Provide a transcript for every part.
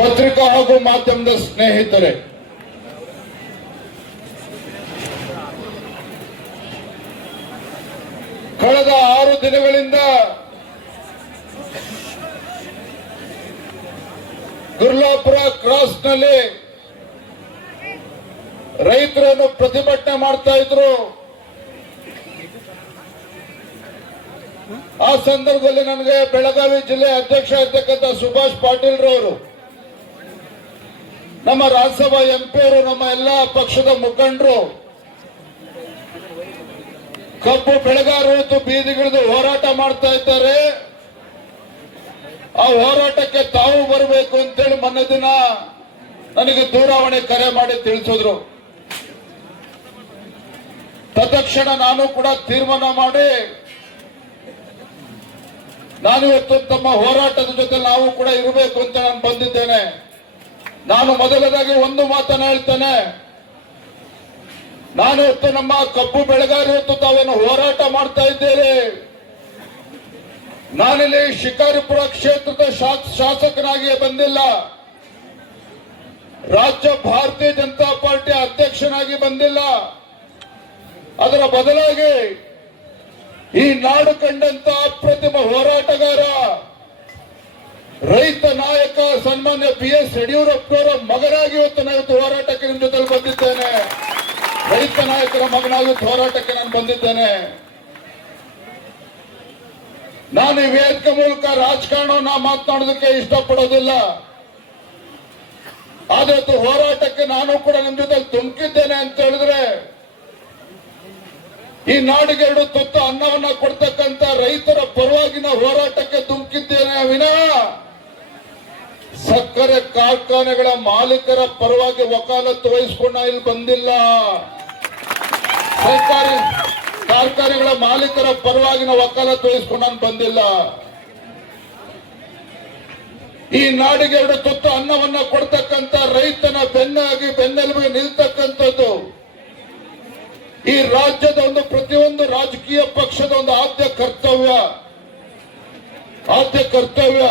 ಪತ್ರಿಕಾ ಹಾಗೂ ಮಾಧ್ಯಮದ ಸ್ನೇಹಿತರೆ, ಕಳೆದ 6 ದಿನಗಳಿಂದ ಗುರ್ಲಾಪುರ ಕ್ರಾಸ್ನಲ್ಲಿ ರೈತರನ್ನು ಪ್ರತಿಭಟನೆ ಮಾಡ್ತಾ ಇದ್ರು. ಆ ಸಂದರ್ಭದಲ್ಲಿ ನನಗೆ ಬೆಳಗಾವಿ ಜಿಲ್ಲೆ ಅಧ್ಯಕ್ಷ ಇರ್ತಕ್ಕಂಥ ಸುಭಾಷ್ ಪಾಟೀಲ್ ರವರು, ನಮ್ಮ ರಾಜ್ಯಸಭಾ ಎಂಪಿ ಅವರು, ನಮ್ಮ ಎಲ್ಲಾ ಪಕ್ಷದ ಮುಖಂಡರು ಕಬ್ಬು ಬೆಳೆಗಾರರು ಬೀದಿಗಿಳಿದು ಹೋರಾಟ ಮಾಡ್ತಾ ಇದ್ದಾರೆ. ಆ ಹೋರಾಟಕ್ಕೆ ತಾವು ಬರಬೇಕು ಅಂತೇಳಿ ಮೊನ್ನೆ ದಿನ ನನಗೆ ದೂರವಾಣಿ ಕರೆ ಮಾಡಿ ತಿಳಿಸಿದ್ರು. ತತ್ಕ್ಷಣ ನಾನು ಕೂಡ ತೀರ್ಮಾನ ಮಾಡಿ ನಾನಿವತ್ತು ತಮ್ಮ ಹೋರಾಟದ ಜೊತೆ ನಾವು ಕೂಡ ಇರಬೇಕು ಅಂತ ನಾನು ಬಂದಿದ್ದೇನೆ. ನಾನು ಮೊದಲದಾಗಿ ಒಂದು ಮಾತನ್ನ ಹೇಳ್ತೇನೆ. ನಾನು ಇವತ್ತು ನಮ್ಮ ಕಬ್ಬು ಬೆಳೆಗಾರರು ಇವತ್ತು ತಾವೇನು ಹೋರಾಟ ಮಾಡ್ತಾ ಇದ್ದೇವೆ. ನಾನಿಲ್ಲಿ ಶಿಕಾರಿಪುರ ಕ್ಷೇತ್ರದ ಶಾಸಕನಾಗಿ ಬಂದಿಲ್ಲ, ರಾಜ್ಯ ಭಾರತೀಯ ಜನತಾ ಪಾರ್ಟಿ ಅಧ್ಯಕ್ಷನಾಗಿ ಬಂದಿಲ್ಲ. ಅದರ ಬದಲಾಗಿ ಈ ನಾಡು ಕಂಡಂತ ಅಪ್ರತಿಮ ಹೋರಾಟಗಾರ, ರೈತ ನಾಯಕ ಸನ್ಮಾನ್ಯ BS ಯಡಿಯೂರಪ್ಪನವರ ಮಗನಾಗಿ ಇವತ್ತು ನಾನು ಹೋರಾಟಕ್ಕೆ ನಿಮ್ಮ ಜೊತೆ ಬಂದಿದ್ದೇನೆ. ರೈತ ನಾಯಕರ ಮಗನಾಗಿ ಹೋರಾಟಕ್ಕೆ ನಾನು ಬಂದಿದ್ದೇನೆ. ನಾನು ಈ ವೇದಿಕೆ ಮೂಲಕ ರಾಜಕಾರಣವನ್ನ ಮಾತನಾಡೋದಕ್ಕೆ ಇಷ್ಟಪಡೋದಿಲ್ಲ. ಆದ್ರೆ ಹೋರಾಟಕ್ಕೆ ನಾನು ಕೂಡ ನಿಮ್ಮ ಜೊತೆ ತುಮಕಿದ್ದೇನೆ ಅಂತ ಹೇಳಿದ್ರೆ, ಈ ನಾಡಿಗೆ 2 ತುತ್ತು ಅನ್ನವನ್ನ ಕೊಡ್ತಕ್ಕಂತ ರೈತರ ಪರವಾಗಿನ ಹೋರಾಟಕ್ಕೆ ಧುಮುಕಿದ್ದೇನೆ ವಿನಃ ಸಕ್ಕರೆ ಕಾರ್ಖಾನೆಗಳ ಮಾಲೀಕರ ಪರವಾಗಿ ವಕಾಲತ್ತು ವಹಿಸಿಕೊಂಡ ಇಲ್ಲಿ ಬಂದಿಲ್ಲ. ಸರ್ಕಾರಿ ಕಾರ್ಖಾನೆಗಳ ಮಾಲೀಕರ ಪರವಾಗಿನ ವಕಾಲತ್ತು ವಹಿಸಿಕೊಂಡ ಬಂದಿಲ್ಲ. ಈ ನಾಡಿಗೆ 2 ತುತ್ತು ಅನ್ನವನ್ನ ಕೊಡ್ತಕ್ಕಂತ ರೈತನ ಬೆನ್ನೆಲುಬಿಗೆ ನಿಲ್ತಕ್ಕಂಥದ್ದು ಈ ರಾಜ್ಯದ ಒಂದು ಪ್ರತಿಯೊಂದು ರಾಜಕೀಯ ಪಕ್ಷದ ಒಂದು ಆದ್ಯ ಕರ್ತವ್ಯ.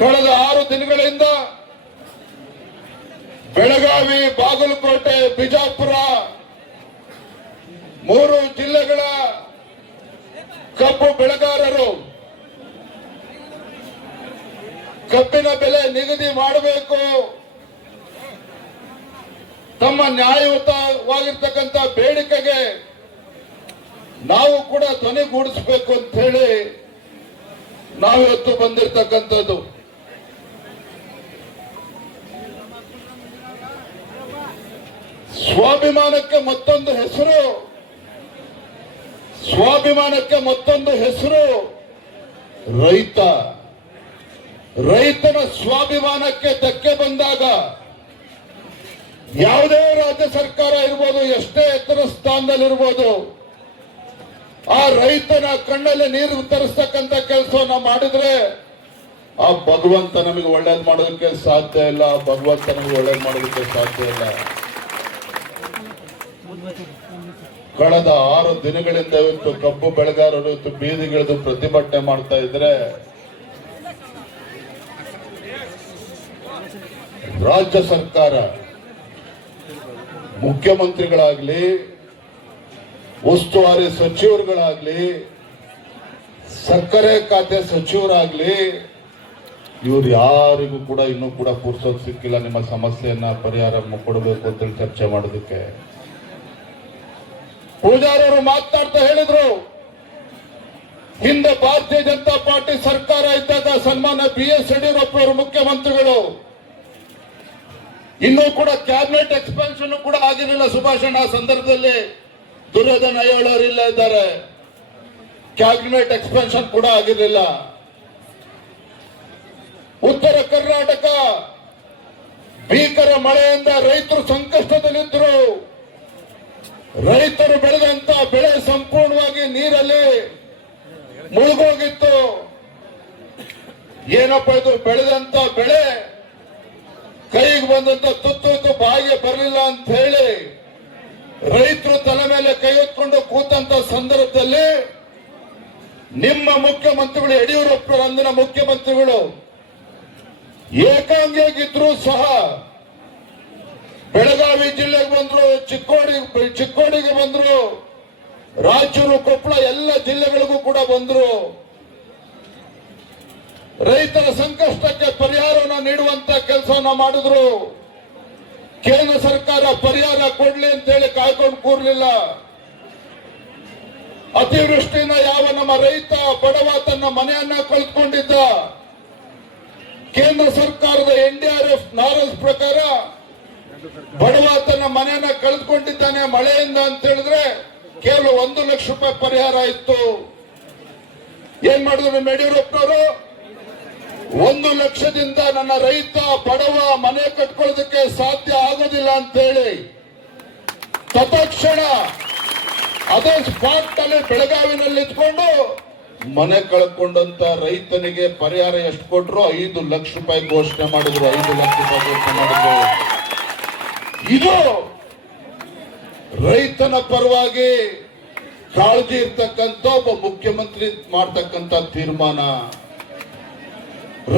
ಕಳೆದ 6 ದಿನಗಳಿಂದ ಬೆಳಗಾವಿ, ಬಾಗಲಕೋಟೆ, ಬಿಜಾಪುರ 3 ಜಿಲ್ಲೆಗಳ ಕಬ್ಬು ಬೆಳೆಗಾರರು ಕಬ್ಬಿನ ಬೆಲೆ ನಿಗದಿ ಮಾಡಬೇಕು, ತಮ್ಮ ನ್ಯಾಯಯುತವಾಗಿರ್ತಕ್ಕಂಥ ಬೇಡಿಕೆಗೆ ನಾವು ಕೂಡ ಧ್ವನಿಗೂಡಿಸಬೇಕು ಅಂತ ಹೇಳಿ ನಾವಿವತ್ತು ಬಂದಿರತಕ್ಕಂಥದ್ದು. ಸ್ವಾಭಿಮಾನಕ್ಕೆ ಮತ್ತೊಂದು ಹೆಸರು ರೈತ. ರೈತನ ಸ್ವಾಭಿಮಾನಕ್ಕೆ ಧಕ್ಕೆ ಬಂದಾಗ ಯಾವುದೇ ರಾಜ್ಯ ಸರ್ಕಾರ ಇರ್ಬೋದು, ಎಷ್ಟೇ ಎತ್ತರ ಸ್ಥಾನದಲ್ಲಿರ್ಬೋದು, ಆ ರೈತನ ಕಣ್ಣಲ್ಲಿ ನೀರು ತರಿಸ್ತಕ್ಕಂಥ ಕೆಲಸವನ್ನ ಮಾಡಿದ್ರೆ ಆ ಭಗವಂತ ನಮಗೆ ಒಳ್ಳೇದು ಮಾಡೋದಕ್ಕೆ ಸಾಧ್ಯ ಇಲ್ಲ. ಭಗವಂತ ನಮಗೆ ಒಳ್ಳೇದು ಮಾಡೋದಕ್ಕೆ ಸಾಧ್ಯ ಇಲ್ಲ. ಕಳೆದ 6 ದಿನಗಳಿಂದ ಇವತ್ತು ಕಬ್ಬು ಬೆಳೆಗಾರರು ಇವತ್ತು ಬೀದಿಗಿಳಿದು ಪ್ರತಿಭಟನೆ ಮಾಡ್ತಾ ಇದ್ರೆ, ರಾಜ್ಯ ಸರ್ಕಾರ ಮುಖ್ಯಮಂತ್ರಿಗಳಾಗ್ಲಿ, ಉಸ್ತುವಾರಿ ಸಚಿವರುಗಳಾಗ್ಲಿ, ಸಕ್ಕರೆ ಖಾತೆ ಸಚಿವರಾಗ್ಲಿ, ಇವ್ರು ಯಾರಿಗೂ ಕೂಡ ಇನ್ನೂ ಕೂಡ ಪುರ್ಸೋತ್ ಸಿಕ್ಕಿಲ್ಲ ನಿಮ್ಮ ಸಮಸ್ಯೆಯನ್ನ ಪರಿಹಾರ ಕೊಡಬೇಕು ಅಂತ ಚರ್ಚೆ ಮಾಡೋದಕ್ಕೆ. ಪೂಜಾರವರು ಮಾತನಾಡ್ತಾ ಹೇಳಿದ್ರು, ಹಿಂದೆ ಭಾರತೀಯ ಜನತಾ ಪಾರ್ಟಿ ಸರ್ಕಾರ ಇದ್ದಾಗ ಸನ್ಮಾನ್ಯ BS ಯಡಿಯೂರಪ್ಪನವರು ಮುಖ್ಯಮಂತ್ರಿಗಳು, ಇನ್ನೂ ಕೂಡ ಕ್ಯಾಬಿನೆಟ್ ಎಕ್ಸ್ಪಾನ್ಷನ್ ಕೂಡ ಆಗಿರಲಿಲ್ಲ. ಸುಭಾಷಣ್ಣ ಆ ಸಂದರ್ಭದಲ್ಲಿ ದುರ್ಯೋಧನ ಅಯ್ಯೋಳವರು ಇಲ್ಲ ಇದ್ದಾರೆ. ಕ್ಯಾಬಿನೆಟ್ ಎಕ್ಸ್ಪಾನ್ಷನ್ ಕೂಡ ಆಗಿರಲಿಲ್ಲ. ಉತ್ತರ ಕರ್ನಾಟಕ ಭೀಕರ ಮಳೆಯಿಂದ ರೈತರು ಸಂಕಷ್ಟದಲ್ಲಿದ್ದರು. ರೈತರು ಬೆಳೆದಂತ ಬೆಳೆ ಸಂಪೂರ್ಣವಾಗಿ ನೀರಲ್ಲಿ ಮುಳುಗೋಗಿತ್ತು. ಏನಪ್ಪ ಇದು, ಬೆಳೆದಂತ ಬೆಳೆ ಕೈಗೆ ಬಂದಂತ ತುತ್ತು ಬಾಯಿಗೆ ಬರಲಿಲ್ಲ ಅಂತ ಹೇಳಿ ರೈತರು ತಲೆ ಮೇಲೆ ಕೈ ಹೊತ್ಕೊಂಡು ಕೂತಂತ ಸಂದರ್ಭದಲ್ಲಿ ನಿಮ್ಮ ಮುಖ್ಯಮಂತ್ರಿಗಳು, ಯಡಿಯೂರಪ್ಪರ ಅಂದಿನ ಮುಖ್ಯಮಂತ್ರಿಗಳು ಏಕಾಂಗಿಯಾಗಿದ್ರು ಸಹ ಬೆಳಗಾವಿ ಜಿಲ್ಲೆಗೆ ಬಂದ್ರು, ಚಿಕ್ಕೋಡಿಗೆ ಬಂದ್ರು, ರಾಯಚೂರು, ಕೊಪ್ಪಳ ಎಲ್ಲ ಜಿಲ್ಲೆಗಳಿಗೂ ಕೂಡ ಬಂದ್ರು. ರೈತರ ಸಂಕಷ್ಟಕ್ಕೆ ಪರಿಹಾರವನ್ನು ನೀಡುವಂತ ಕೆಲಸವನ್ನ ಮಾಡಿದ್ರು. ಕೇಂದ್ರ ಸರ್ಕಾರ ಪರಿಹಾರ ಕೊಡ್ಲಿ ಅಂತೇಳಿ ಕಾಯ್ಕೊಂಡು ಕೂರ್ಲಿಲ್ಲ. ಅತಿವೃಷ್ಟಿಯಿಂದ ಯಾವ ನಮ್ಮ ರೈತ ಬಡವ ತನ್ನ ಮನೆಯನ್ನ ಕಳೆದುಕೊಂಡಿದ್ದ, ಕೇಂದ್ರ ಸರ್ಕಾರದ NDRF ನಾರಲ್ಸ್ ಪ್ರಕಾರ ಬಡವ ತನ್ನ ಮನೆಯನ್ನ ಕಳೆದುಕೊಂಡಿದ್ದಾನೆ ಮಳೆಯಿಂದ ಅಂತ ಹೇಳಿದ್ರೆ ಕೇವಲ 1 ಲಕ್ಷ ರೂಪಾಯಿ ಪರಿಹಾರ ಇತ್ತು. ಏನ್ ಮಾಡಿದ್ರು ಯಡಿಯೂರಪ್ಪನವರು? 1 ಲಕ್ಷದಿಂದ ನನ್ನ ರೈತ ಬಡವ ಮನೆ ಕಟ್ಕೊಳ್ಳೋದಕ್ಕೆ ಸಾಧ್ಯ ಆಗೋದಿಲ್ಲ ಅಂತ ಹೇಳಿ ತತ್ಕ್ಷಣ ಅದೇ ಸ್ಪಾಟ್ ಅಲ್ಲಿ ಬೆಳಗಾವಿನಲ್ಲಿ ಇದ್ಕೊಂಡು ಮನೆ ಕಳ್ಕೊಂಡಂತ ರೈತನಿಗೆ ಪರಿಹಾರ ಎಷ್ಟು ಕೊಟ್ರು? 5 ಲಕ್ಷ ರೂಪಾಯಿ ಘೋಷಣೆ ಮಾಡಿದ್ರು. 5 ಲಕ್ಷ ರೂಪಾಯಿ ಘೋಷಣೆ ಮಾಡಿದ್ರು. ಇದು ರೈತನ ಪರವಾಗಿ ಕಾಳಜಿ ಇರ್ತಕ್ಕಂಥ ಒಬ್ಬ ಮುಖ್ಯಮಂತ್ರಿ ಮಾಡ್ತಕ್ಕಂಥ ತೀರ್ಮಾನ.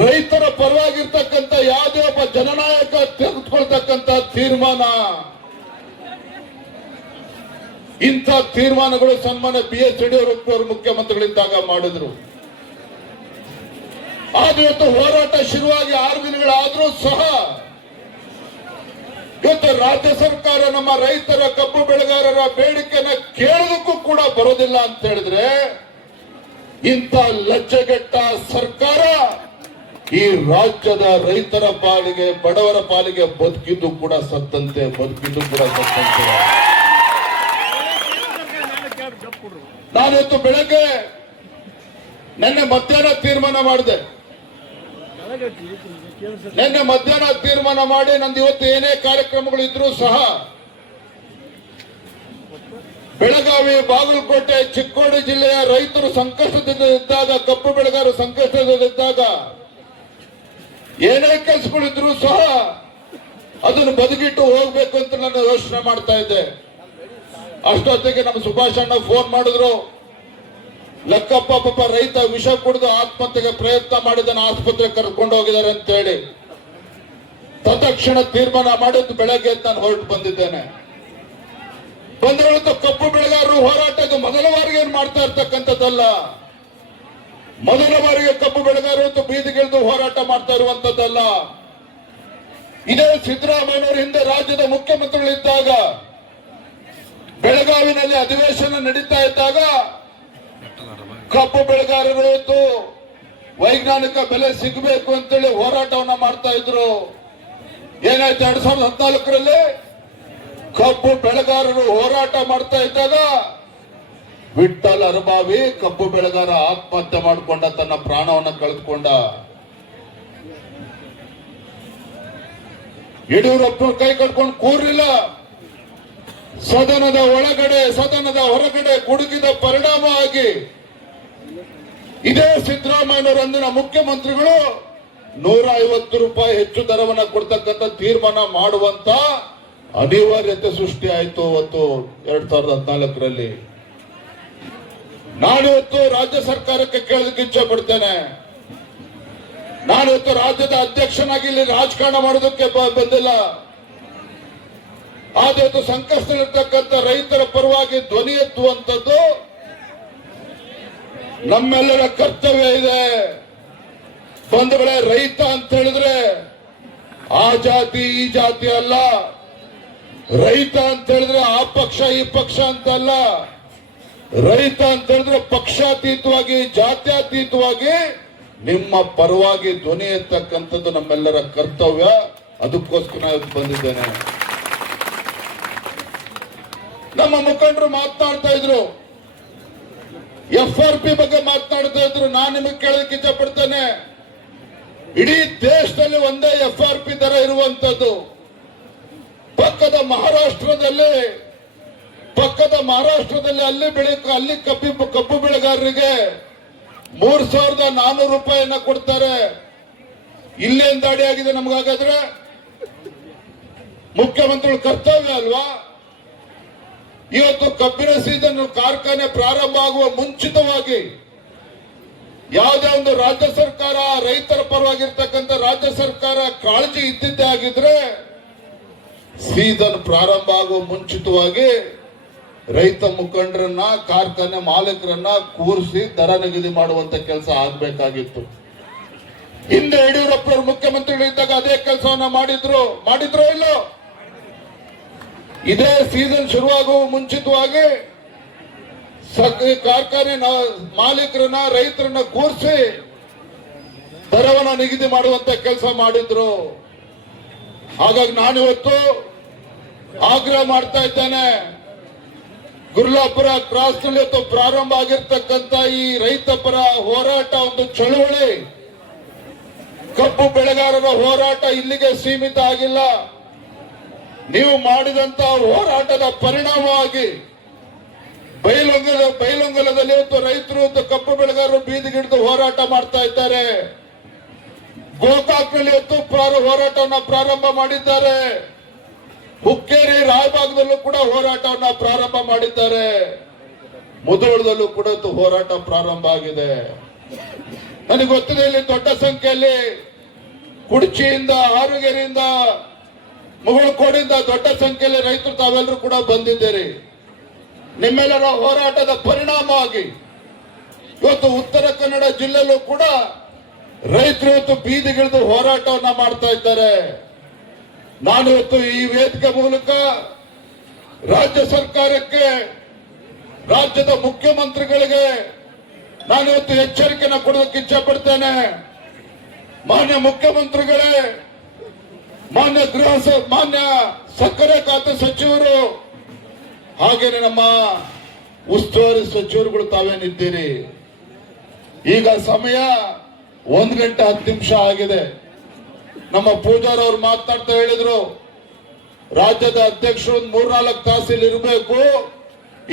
ರೈತರ ಪರವಾಗಿರ್ತಕ್ಕಂಥ ಯಾವುದೇ ಒಬ್ಬ ಜನನಾಯಕ ತೆಗೆದುಕೊಳ್ತಕ್ಕಂಥ ತೀರ್ಮಾನ. ಇಂಥ ತೀರ್ಮಾನಗಳು ಸನ್ಮಾನ್ಯ BS ಯಡಿಯೂರಪ್ಪ ಅವರು ಮುಖ್ಯಮಂತ್ರಿಗಳಿದ್ದಾಗ ಮಾಡಿದ್ರು. ಆದ್ರೆ ಇವತ್ತು ಹೋರಾಟ ಶುರುವಾಗಿ 6 ದಿನಗಳಾದ್ರೂ ಸಹ ಇವತ್ತು ರಾಜ್ಯ ಸರ್ಕಾರ ನಮ್ಮ ರೈತರ ಕಬ್ಬು ಬೆಳೆಗಾರರ ಬೇಡಿಕೆನ ಕೇಳೋದಕ್ಕೂ ಕೂಡ ಬರೋದಿಲ್ಲ ಅಂತ ಹೇಳಿದ್ರೆ ಇಂಥ ಲಜ್ಜೆಗೆಟ್ಟ ಸರ್ಕಾರ ಈ ರಾಜ್ಯದ ರೈತರ ಪಾಲಿಗೆ, ಬಡವರ ಪಾಲಿಗೆ ಬದುಕಿದ್ದು ಕೂಡ ಸತ್ತಂತೆ, ಬದುಕಿದ್ದು ಕೂಡ ಸತ್ತಂತೆ. ನಾನಿವತ್ತು ಬೆಳಗ್ಗೆ ನಿನ್ನೆ ಮಧ್ಯಾಹ್ನ ತೀರ್ಮಾನ ಮಾಡಿದೆ. ನಿನ್ನೆ ಮಧ್ಯಾಹ್ನ ತೀರ್ಮಾನ ಮಾಡಿ ನಂದು ಇವತ್ತು ಏನೇ ಕಾರ್ಯಕ್ರಮಗಳು ಇದ್ರೂ ಸಹ ಬೆಳಗಾವಿ, ಬಾಗಲಕೋಟೆ, ಚಿಕ್ಕೋಡಿ ಜಿಲ್ಲೆಯ ರೈತರು ಸಂಕಷ್ಟದಲ್ಲಿದ್ದಾಗ, ಕಬ್ಬು ಬೆಳೆಗಾರರು ಸಂಕಷ್ಟದಲ್ಲಿದ್ದಾಗ ಏನೇ ಕೆಲಸಗಳಿದ್ರು ಸಹ ಅದನ್ನು ಬದಿಗಿಟ್ಟು ಹೋಗ್ಬೇಕು ಅಂತ ನಾನು ಯೋಚನೆ ಮಾಡ್ತಾ ಇದ್ದೆ. ಅಷ್ಟೊತ್ತಿಗೆ ನಮ್ಮ ಸುಭಾಷ್ ಅಣ್ಣ ಫೋನ್ ಮಾಡಿದ್ರು. ಲೆಕ್ಕಪ್ಪ ಪಾಪ ರೈತ ವಿಷ ಕುಡಿದು ಆತ್ಮಹತ್ಯೆಗೆ ಪ್ರಯತ್ನ ಮಾಡಿದನ, ಆಸ್ಪತ್ರೆ ಕರ್ಕೊಂಡು ಹೋಗಿದ್ದಾರೆ ಅಂತ ಹೇಳಿ ತತ್ಕ್ಷಣ ತೀರ್ಮಾನ ಮಾಡಿದ್ದು ಬೆಳಗ್ಗೆ ನಾನು ಹೊರಟು ಬಂದಿದ್ದೇನೆ. ಬಂದಿರುವಂತ ಕಬ್ಬು ಬೆಳೆಗಾರರು ಹೋರಾಟ ಇದು ಮೊದಲ ಬಾರಿಗೆ ಏನ್ ಮಾಡ್ತಾ ಇರ್ತಕ್ಕಂಥದ್ದಲ್ಲ. ಮೊದಲ ಬಾರಿಗೆ ಕಬ್ಬು ಬೆಳೆಗಾರರು ಬೀದಿಗಿಳಿದು ಹೋರಾಟ ಮಾಡ್ತಾ ಇರುವಂತದ್ದಲ್ಲ. ಇದೇ ಸಿದ್ದರಾಮಯ್ಯನವರು ಹಿಂದೆ ರಾಜ್ಯದ ಮುಖ್ಯಮಂತ್ರಿಗಳಿದ್ದಾಗ ಬೆಳಗಾವಿನಲ್ಲಿ ಅಧಿವೇಶನ ನಡೀತಾ ಇದ್ದಾಗ ಕಬ್ಬು ಬೆಳೆಗಾರರು ಇವತ್ತು ವೈಜ್ಞಾನಿಕ ಬೆಲೆ ಸಿಗಬೇಕು ಅಂತೇಳಿ ಹೋರಾಟವನ್ನ ಮಾಡ್ತಾ ಇದ್ರು. ಏನಾಯ್ತು? 2014ರಲ್ಲಿ ಕಬ್ಬು ಬೆಳೆಗಾರರು ಹೋರಾಟ ಮಾಡ್ತಾ ಇದ್ದಾಗ ವಿಠ್ಠಲ್ ಅರಬಾವಿ ಕಬ್ಬು ಬೆಳೆಗಾರ ಆತ್ಮಹತ್ಯೆ ಮಾಡಿಕೊಂಡ, ತನ್ನ ಪ್ರಾಣವನ್ನ ಕಳೆದುಕೊಂಡ. ಯಡಿಯೂರಪ್ಪ ಕೈ ಕಟ್ಕೊಂಡು ಕೂರ್ಲಿಲ್ಲ. ಸದನದ ಒಳಗಡೆ, ಸದನದ ಹೊರಗಡೆ ಗುಡುಗಿದ ಪರಿಣಾಮವಾಗಿ ಇದೇ ಸಿದ್ದರಾಮಯ್ಯನವರು ಅಂದಿನ ಮುಖ್ಯಮಂತ್ರಿಗಳು 150 ರೂಪಾಯಿ ಹೆಚ್ಚು ದರವನ್ನ ಕೊಡ್ತಕ್ಕಂಥ ತೀರ್ಮಾನ ಮಾಡುವಂತ ಅನಿವಾರ್ಯತೆ ಸೃಷ್ಟಿ ಆಯಿತು ಅವತ್ತು 2014ರಲ್ಲಿ. ನಾನಿವತ್ತು ರಾಜ್ಯ ಸರ್ಕಾರಕ್ಕೆ ಕೇಳೋದಕ್ಕೆ ಇಚ್ಛೆ ಪಡ್ತೇನೆ. ನಾನಿವತ್ತು ರಾಜ್ಯದ ಅಧ್ಯಕ್ಷನಾಗಿ ಇಲ್ಲಿ ರಾಜಕಾರಣ ಮಾಡೋದಕ್ಕೆ ಬಂದಿಲ್ಲ. ಆದ್ರೆ ಸಂಕಷ್ಟದಲ್ಲಿರ್ತಕ್ಕಂಥ ರೈತರ ಪರವಾಗಿ ಧ್ವನಿ ಎತ್ತುವಂಥದ್ದು ನಮ್ಮೆಲ್ಲರ ಕರ್ತವ್ಯ ಇದೆ. ಬಂಧುಗಳೇ, ರೈತ ಅಂತ ಹೇಳಿದ್ರೆ ಆ ಜಾತಿ ಈ ಜಾತಿ ಅಲ್ಲ. ರೈತ ಅಂತ ಹೇಳಿದ್ರೆ ಆ ಪಕ್ಷ ಈ ಪಕ್ಷ ಅಂತ ಅಲ್ಲ. ರೈತ ಅಂತ ಹೇಳಿದ್ರೆ ಪಕ್ಷಾತೀತವಾಗಿ, ಜಾತ್ಯತೀತವಾಗಿ ನಿಮ್ಮ ಪರವಾಗಿ ಧ್ವನಿ ಎತ್ತಕ್ಕಂಥದ್ದು ನಮ್ಮೆಲ್ಲರ ಕರ್ತವ್ಯ. ಅದಕ್ಕೋಸ್ಕರ ನಾನು ಬಂದಿದ್ದೇನೆ. ನಮ್ಮ ಮುಖಂಡರು ಮಾತನಾಡ್ತಾ ಇದ್ರು, FRP ಬಗ್ಗೆ ಮಾತನಾಡ್ತಾ ಇದ್ರು. ನಾನು ನಿಮಗೆ ಕೇಳೋದಕ್ಕೆ ಇಚ್ಛೆ ಪಡ್ತೇನೆ, ಇಡೀ ದೇಶದಲ್ಲಿ ಒಂದೇ FRP ದರ ಇರುವಂತದ್ದು. ಪಕ್ಕದ ಮಹಾರಾಷ್ಟ್ರದಲ್ಲಿ ಅಲ್ಲಿ ಕಬ್ಬು ಬೆಳೆಗಾರರಿಗೆ 3,400 ರೂಪಾಯಿಯನ್ನ ಕೊಡ್ತಾರೆ. ಇಲ್ಲೇನ್ ದಾಡಿ ಆಗಿದೆ ನಮಗಾಗಾದ್ರೆ? ಮುಖ್ಯಮಂತ್ರಿಗಳ ಕರ್ತವ್ಯ ಅಲ್ವಾ? ಇವತ್ತು ಕಬ್ಬಿನ ಸೀಸನ್ ಕಾರ್ಖಾನೆ ಪ್ರಾರಂಭ ಆಗುವ ಮುಂಚಿತವಾಗಿ ಯಾವುದೇ ಒಂದು ರಾಜ್ಯ ಸರ್ಕಾರ ರೈತರ ಪರವಾಗಿರ್ತಕ್ಕಂಥ ರಾಜ್ಯ ಸರ್ಕಾರ ಕಾಳಜಿ ಇದ್ದಿದ್ದೇ ಆಗಿದ್ರೆ ಸೀಸನ್ ಪ್ರಾರಂಭ ಆಗುವ ಮುಂಚಿತವಾಗಿ ರೈತ ಮುಖಂಡರನ್ನ ಕಾರ್ಖಾನೆ ಮಾಲೀಕರನ್ನ ಕೂರಿಸಿ ದರ ನಿಗದಿ ಮಾಡುವಂತ ಕೆಲಸ ಆಗ್ಬೇಕಾಗಿತ್ತು. ಹಿಂದೆ ಯಡಿಯೂರಪ್ಪನವರು ಮುಖ್ಯಮಂತ್ರಿಗಳಿದ್ದಾಗ ಅದೇ ಕೆಲಸವನ್ನ ಮಾಡಿದ್ರು ಇಲ್ಲೋ? ಇದೇ ಸೀಸನ್ ಶುರುವಾಗುವ ಮುಂಚಿತವಾಗಿ ಕಾರ್ಖಾನೆ ಮಾಲೀಕರನ್ನ ರೈತರನ್ನ ಕೂರಿಸಿ ದರವನ್ನ ನಿಗದಿ ಮಾಡುವಂತ ಕೆಲಸ ಮಾಡಿದ್ರು. ಹಾಗಾಗಿ ನಾನಿವತ್ತು ಆಗ್ರಹ ಮಾಡ್ತಾ ಇದ್ದೇನೆ, ಗುರ್ಲಾಪುರ ಕ್ರಾಸ್ ನಲ್ಲಿ ಇವತ್ತು ಪ್ರಾರಂಭ ಆಗಿರ್ತಕ್ಕಂಥ ಈ ರೈತ ಪರ ಹೋರಾಟ ಒಂದು ಚಳುವಳಿ, ಕಬ್ಬು ಬೆಳೆಗಾರರ ಹೋರಾಟ ಇಲ್ಲಿಗೆ ಸೀಮಿತ ಆಗಿಲ್ಲ. ನೀವು ಮಾಡಿದಂತ ಹೋರಾಟದ ಪರಿಣಾಮವಾಗಿ ಬೈಲೊಂಗಲದಲ್ಲಿ ಇವತ್ತು ರೈತರು ಕಬ್ಬು ಬೆಳೆಗಾರರು ಬೀದಿಗಿಡಿದು ಹೋರಾಟ ಮಾಡ್ತಾ ಇದ್ದಾರೆ. ಗೋಕಾಕ್ನಲ್ಲಿ ಇವತ್ತು ಹೋರಾಟವನ್ನ ಪ್ರಾರಂಭ ಮಾಡಿದ್ದಾರೆ. ಹುಕ್ಕೇರಿ ರಾಯಬಾಗದಲ್ಲೂ ಕೂಡ ಹೋರಾಟವನ್ನ ಪ್ರಾರಂಭ ಮಾಡಿದ್ದಾರೆ. ಮುಧೋಳದಲ್ಲೂ ಕೂಡ ಹೋರಾಟ ಪ್ರಾರಂಭ ಆಗಿದೆ. ನನಗೆ ಗೊತ್ತಿದೆ, ಇಲ್ಲಿ ದೊಡ್ಡ ಸಂಖ್ಯೆಯಲ್ಲಿ ಕುಡ್ಚಿಯಿಂದ, ಆರುಗೆರೆಯಿಂದ, ಮುಗಳಕೋಡಿಂದ ದೊಡ್ಡ ಸಂಖ್ಯೆಯಲ್ಲಿ ರೈತರು ತಾವೆಲ್ಲರೂ ಕೂಡ ಬಂದಿದ್ದೀರಿ. ನಿಮ್ಮೆಲ್ಲರ ಹೋರಾಟದ ಪರಿಣಾಮವಾಗಿ ಇವತ್ತು ಉತ್ತರ ಕನ್ನಡ ಜಿಲ್ಲೆಯಲ್ಲೂ ಕೂಡ ರೈತರು ಇವತ್ತು ಬೀದಿಗಿಳಿದು ಹೋರಾಟವನ್ನ ಮಾಡ್ತಾ ಇದ್ದಾರೆ. ನಾನು ಇವತ್ತು ಈ ವೇದಿಕೆ ಮೂಲಕ ರಾಜ್ಯ ಸರ್ಕಾರಕ್ಕೆ, ರಾಜ್ಯದ ಮುಖ್ಯಮಂತ್ರಿಗಳಿಗೆ ನಾನು ಇವತ್ತು ಎಚ್ಚರಿಕೆಯನ್ನು ಕೊಡೋದಕ್ಕೆ ಇಚ್ಛೆ ಪಡ್ತೇನೆ. ಮಾನ್ಯ ಮುಖ್ಯಮಂತ್ರಿಗಳೇ, ಮಾನ್ಯ ಸಕ್ಕರೆ ಖಾತೆ ಸಚಿವರು, ಹಾಗೇನೆ ನಮ್ಮ ಉಸ್ತುವಾರಿ ಸಚಿವರುಗಳು ತಾವೇನಿದ್ದೀರಿ. ಈಗ ಸಮಯ 1 ಗಂಟೆ 10 ನಿಮಿಷ ಆಗಿದೆ. ನಮ್ಮ ಪೂಜಾರ್ ಅವರು ಮಾತನಾಡ್ತಾ ಹೇಳಿದ್ರು, ರಾಜ್ಯದ ಅಧ್ಯಕ್ಷರು 3-4 ತಾಸು ಇಲ್ಲಿ ಇರಬೇಕು,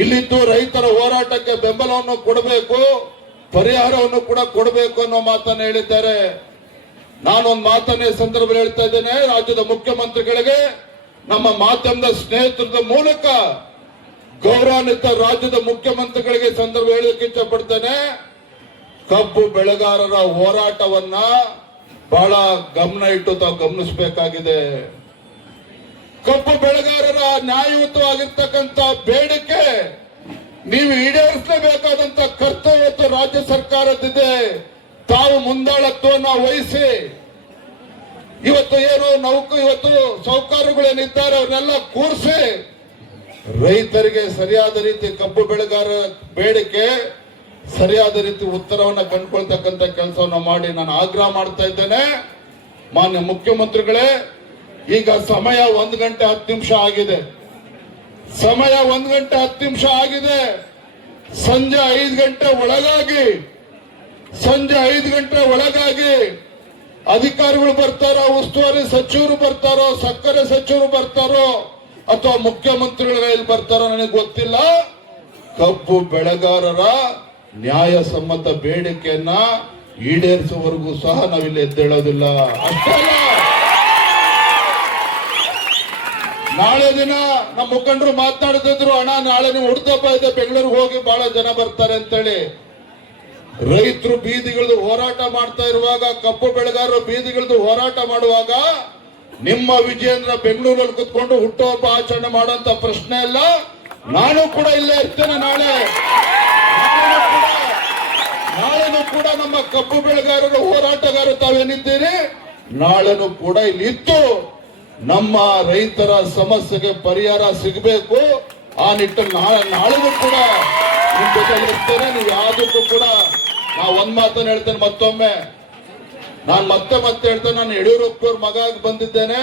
ಇಲ್ಲಿದ್ದು ರೈತರ ಹೋರಾಟಕ್ಕೆ ಬೆಂಬಲವನ್ನು ಕೊಡಬೇಕು, ಪರಿಹಾರವನ್ನು ಕೂಡ ಕೊಡಬೇಕು ಅನ್ನೋ ಮಾತನ್ನು ಹೇಳಿದ್ದಾರೆ. ನಾನೊಂದು ಮಾತನ್ನೇ ಸಂದರ್ಭದಲ್ಲಿ ಹೇಳ್ತಾ ಇದ್ದೇನೆ, ರಾಜ್ಯದ ಮುಖ್ಯಮಂತ್ರಿಗಳಿಗೆ ನಮ್ಮ ಮಾಧ್ಯಮದ ಸ್ನೇಹಿತರದ ಮೂಲಕ ಗೌರವಾನ್ವಿತ ರಾಜ್ಯದ ಮುಖ್ಯಮಂತ್ರಿಗಳಿಗೆ ಸಂದರ್ಭ ಹೇಳಲಿಕ್ಕೆ ಇಚ್ಛೆ ಪಡ್ತೇನೆ. ಕಬ್ಬು ಬೆಳೆಗಾರರ ಹೋರಾಟವನ್ನ ಬಹಳ ಗಮನ ಇಟ್ಟು ತಾವು ಗಮನಿಸಬೇಕಾಗಿದೆ. ಕಬ್ಬು ಬೆಳೆಗಾರರ ನ್ಯಾಯಯುತವಾಗಿರ್ತಕ್ಕಂಥ ಬೇಡಿಕೆ ನೀವು ಈಡೇರಿಸಲೇಬೇಕಾದಂತ ಕರ್ತವ್ಯ ರಾಜ್ಯ ಸರ್ಕಾರದಿದೆ. ತಾವು ಮುಂದಾಳತ್ವವನ್ನು ವಹಿಸಿ ಇವತ್ತು ಏನು ಇವತ್ತು ಸೌಕರ್ಯಗಳೇನಿದ್ದಾರೆ ಅವನ್ನೆಲ್ಲ ಕೂರಿಸಿ ರೈತರಿಗೆ ಸರಿಯಾದ ರೀತಿ ಕಬ್ಬು ಬೆಳೆಗಾರರ ಬೇಡಿಕೆ ಸರಿಯಾದ ರೀತಿ ಉತ್ತರವನ್ನು ಕಂಡುಕೊಳ್ತಕ್ಕಂಥ ಕೆಲಸವನ್ನು ಮಾಡಿ ನಾನು ಆಗ್ರಹ ಮಾಡ್ತಾ ಇದ್ದೇನೆ. ಮಾನ್ಯ ಮುಖ್ಯಮಂತ್ರಿಗಳೇ, ಈಗ ಸಮಯ 1 ಗಂಟೆ 10 ನಿಮಿಷ ಆಗಿದೆ. ಸಮಯ 1 ಗಂಟೆ 10 ನಿಮಿಷ ಆಗಿದೆ. ಸಂಜೆ 5 ಗಂಟೆ ಒಳಗಾಗಿ ಅಧಿಕಾರಿಗಳು ಬರ್ತಾರೋ, ಉಸ್ತುವಾರಿ ಸಚಿವರು ಬರ್ತಾರೋ, ಸಕ್ಕರೆ ಸಚಿವರು ಬರ್ತಾರೋ ಅಥವಾ ಮುಖ್ಯಮಂತ್ರಿಗಳು ಎಲ್ಲಿ ಬರ್ತಾರೋ ನನಗೆ ಗೊತ್ತಿಲ್ಲ. ಕಬ್ಬು ಬೆಳೆಗಾರರ ನ್ಯಾಯಸಮ್ಮತ ಬೇಡಿಕೆಯನ್ನ ಈಡೇರಿಸುವವರೆಗೂ ಸಹ ನಾವಿಲ್ಲಿ ಎದ್ದೇಳೋದಿಲ್ಲ. ಅಷ್ಟೇ ಅಲ್ಲ, ನಾಳೆ ದಿನ ನಮ್ಮ ಮುಖಂಡರು ಮಾತನಾಡ್ತಿದ್ರು, ಅಣ್ಣ ನಾಳೆ ನೀವು ಹುಡ್ತಪ್ಪ ಇದೆ ಬೆಂಗಳೂರಿಗೆ ಹೋಗಿ ಬಹಳ ಜನ ಬರ್ತಾರೆ ಅಂತೇಳಿ. ರೈತರು ಬೀದಿಗಿಳಿದು ಹೋರಾಟ ಮಾಡ್ತಾ ಇರುವಾಗ, ಕಬ್ಬು ಬೆಳೆಗಾರರು ಬೀದಿಗಿಳಿದು ಹೋರಾಟ ಮಾಡುವಾಗ ನಿಮ್ಮ ವಿಜಯೇಂದ್ರ ಬೆಂಗಳೂರಲ್ಲಿ ಕುತ್ಕೊಂಡು ಹುಟ್ಟುಹಬ್ಬ ಆಚರಣೆ ಮಾಡುವಂತ ಪ್ರಶ್ನೆ ಇಲ್ಲ. ನಾನು ಕೂಡ ಇಲ್ಲೇ ಇರ್ತೇನೆ. ನಾಳೆನೂ ಕೂಡ ನಮ್ಮ ಕಬ್ಬು ಬೆಳೆಗಾರರು ಹೋರಾಟಗಾರರು ತಾವೇನಿದ್ದೀರಿ, ನಾಳೆನೂ ಕೂಡ ಇಲ್ಲಿ ಇತ್ತು ನಮ್ಮ ರೈತರ ಸಮಸ್ಯೆಗೆ ಪರಿಹಾರ ಸಿಗಬೇಕು. ಆ ನಿಟ್ಟಿನಲ್ಲಿ ನಾಳೆನೂ ಕೂಡ ನಿಮ್ ಜೊತೆ ಇರ್ತೇನೆ. ನೀವು ಯಾವುದಕ್ಕೂ ಕೂಡ ನಾವು ಒಂದ್ ಮಾತನ್ನು ಹೇಳ್ತೇನೆ, ಮತ್ತೊಮ್ಮೆ ನಾನು ಮತ್ತೆ ಹೇಳ್ತೇನೆ, ನಾನು ಯಡಿಯೂರಪ್ಪನವ್ರ ಮಗ ಬಂದಿದ್ದೇನೆ.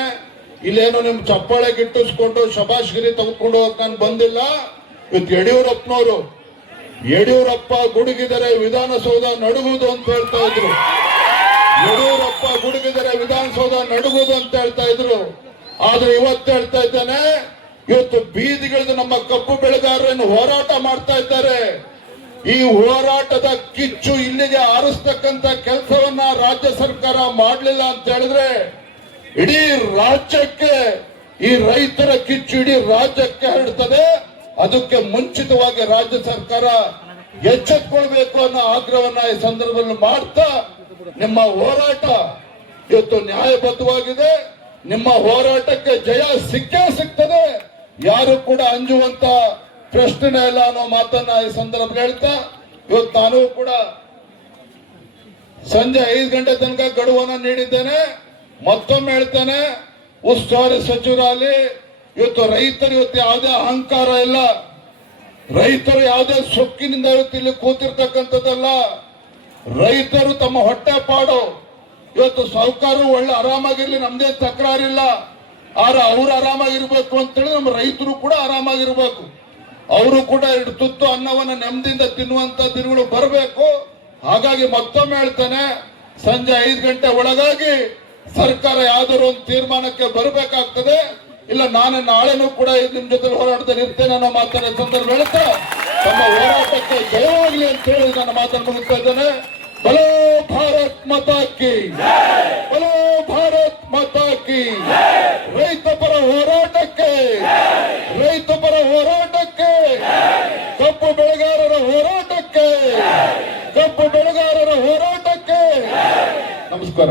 ಇಲ್ಲೇನೋ ನಿಮ್ ಚಪ್ಪಾಳೆ ಗಿಟ್ಟಿಸ್ಕೊಂಡು ಶಬಾಷ್ಗಿರಿ ತೆಗೆದುಕೊಂಡು ಹೋಗಕ್ ನಾನು ಬಂದಿಲ್ಲ. ಇವತ್ತು ಯಡಿಯೂರಪ್ಪ ಗುಡುಗಿದರೆ ವಿಧಾನಸೌಧ ನಡುಗುವುದು ಅಂತ ಹೇಳ್ತಾ ಇದ್ರು. ಯಡಿಯೂರಪ್ಪ ಗುಡುಗಿದರೆ ವಿಧಾನಸೌಧ ನಡುಗುವುದು ಅಂತ ಹೇಳ್ತಾ ಇದ್ರು. ಆದ್ರೆ ಇವತ್ತು ಹೇಳ್ತಾ ಇದ್ದೇನೆ, ಇವತ್ತು ಬೀದಿಗಿಳಿದು ನಮ್ಮ ಕಬ್ಬು ಬೆಳೆಗಾರರನ್ನು ಹೋರಾಟ ಮಾಡ್ತಾ ಇದ್ದಾರೆ. ಈ ಹೋರಾಟದ ಕಿಚ್ಚು ಇಲ್ಲಿಗೆ ಆರಿಸ್ತಕ್ಕಂಥ ಕೆಲಸವನ್ನ ರಾಜ್ಯ ಸರ್ಕಾರ ಮಾಡಲಿಲ್ಲ ಅಂತ ಹೇಳಿದ್ರೆ ಇಡೀ ರಾಜ್ಯಕ್ಕೆ ಈ ರೈತರ ಕಿಚ್ಚು ಇಡೀ ರಾಜ್ಯಕ್ಕೆ ಹರಡ್ತದೆ. ಅದಕ್ಕೆ ಮುಂಚಿತವಾಗಿ ರಾಜ್ಯ ಸರ್ಕಾರ ಎಚ್ಚೆತ್ಕೊಳ್ಬೇಕು ಅನ್ನೋ ಆಗ್ರಹವನ್ನ ಈ ಸಂದರ್ಭದಲ್ಲಿ ಮಾಡ್ತಾ ನಿಮ್ಮ ಹೋರಾಟ ಇವತ್ತು ನ್ಯಾಯಬದ್ಧವಾಗಿದೆ. ನಿಮ್ಮ ಹೋರಾಟಕ್ಕೆ ಜಯ ಸಿಕ್ಕೇ ಸಿಗ್ತದೆ. ಯಾರು ಕೂಡ ಅಂಜುವಂತ ಪ್ರಶ್ನೆ ಇಲ್ಲ ಅನ್ನೋ ಮಾತನ್ನ ಈ ಸಂದರ್ಭದಲ್ಲಿ ಹೇಳ್ತಾ ಇವತ್ತು ನಾನು ಕೂಡ ಸಂಜೆ 5 ಗಂಟೆ ತನಕ ಗಡುವನ್ನ ನೀಡಿದ್ದೇನೆ. ಮತ್ತೊಮ್ಮೆ ಹೇಳ್ತೇನೆ, ಉಸ್ತುವಾರಿ ಸಚಿವರಲ್ಲಿ ಇವತ್ತು ರೈತರು ಇವತ್ತು ಯಾವುದೇ ಅಹಂಕಾರ ಇಲ್ಲ. ರೈತರು ಯಾವುದೇ ಸೊಕ್ಕಿನಿಂದ ಇವತ್ತು ಇಲ್ಲಿ ಕೂತಿರ್ತಕ್ಕಂಥದ್ದಲ್ಲ. ರೈತರು ತಮ್ಮ ಹೊಟ್ಟೆ ಪಾಡು. ಇವತ್ತು ಸಾಹುಕಾರರು ಒಳ್ಳೆ ಆರಾಮಾಗಿರ್ಲಿ, ನಮ್ದೇ ತಕರಾರಿಲ್ಲ. ಆದ್ರೆ ಅವ್ರು ಆರಾಮಾಗಿರ್ಬೇಕು ಅಂತೇಳಿ ನಮ್ಮ ರೈತರು ಕೂಡ ಆರಾಮಾಗಿರ್ಬೇಕು. ಅವರು ಕೂಡ 2 ತುತ್ತು ಅನ್ನವನ್ನ ನೆಮ್ಮದಿಯಿಂದ ತಿನ್ನುವಂತ ದಿನಗಳು ಬರಬೇಕು. ಹಾಗಾಗಿ ಮತ್ತೊಮ್ಮೆ ಹೇಳ್ತೇನೆ, ಸಂಜೆ 5 ಗಂಟೆ ಒಳಗಾಗಿ ಸರ್ಕಾರ ಯಾವ್ದಾದ್ರು ಒಂದು ತೀರ್ಮಾನಕ್ಕೆ ಬರಬೇಕಾಗ್ತದೆ. ಇಲ್ಲ ನಾನು ನಾಳೆನೂ ಕೂಡ ನಿಮ್ ಜೊತೆ ಹೋರಾಟದಲ್ಲಿ ಇರ್ತೇನೆ ಅನ್ನೋ ಮಾತನ್ನ ಸಂದರ್ಭ ಹೇಳ್ತಾ ತಮ್ಮ ಹೋರಾಟಕ್ಕೆ ಜಯವಾಗಲಿ ಅಂತ ಹೇಳಿ ನನ್ನ ಮಾತನ್ನು ಮುಗಿಸ್ತಾ ಇದ್ದೇನೆ. ಬಲೋ ಭಾರತ್ ಮಾತಾ ಕಿ, ಬಲೋ ಭಾರತ್ ಮಾತಾ ಕಿ. ರೈತ ಪರ ಹೋರಾಟಕ್ಕೆ, ರೈತ ಪರ ಹೋರಾಟಕ್ಕೆ, ಕಬ್ಬು ಬೆಳೆಗಾರರ ಹೋರಾಟಕ್ಕೆ, ಕಬ್ಬು ಬೆಳೆಗಾರರ ಹೋರಾಟಕ್ಕೆ. ನಮಸ್ಕಾರ.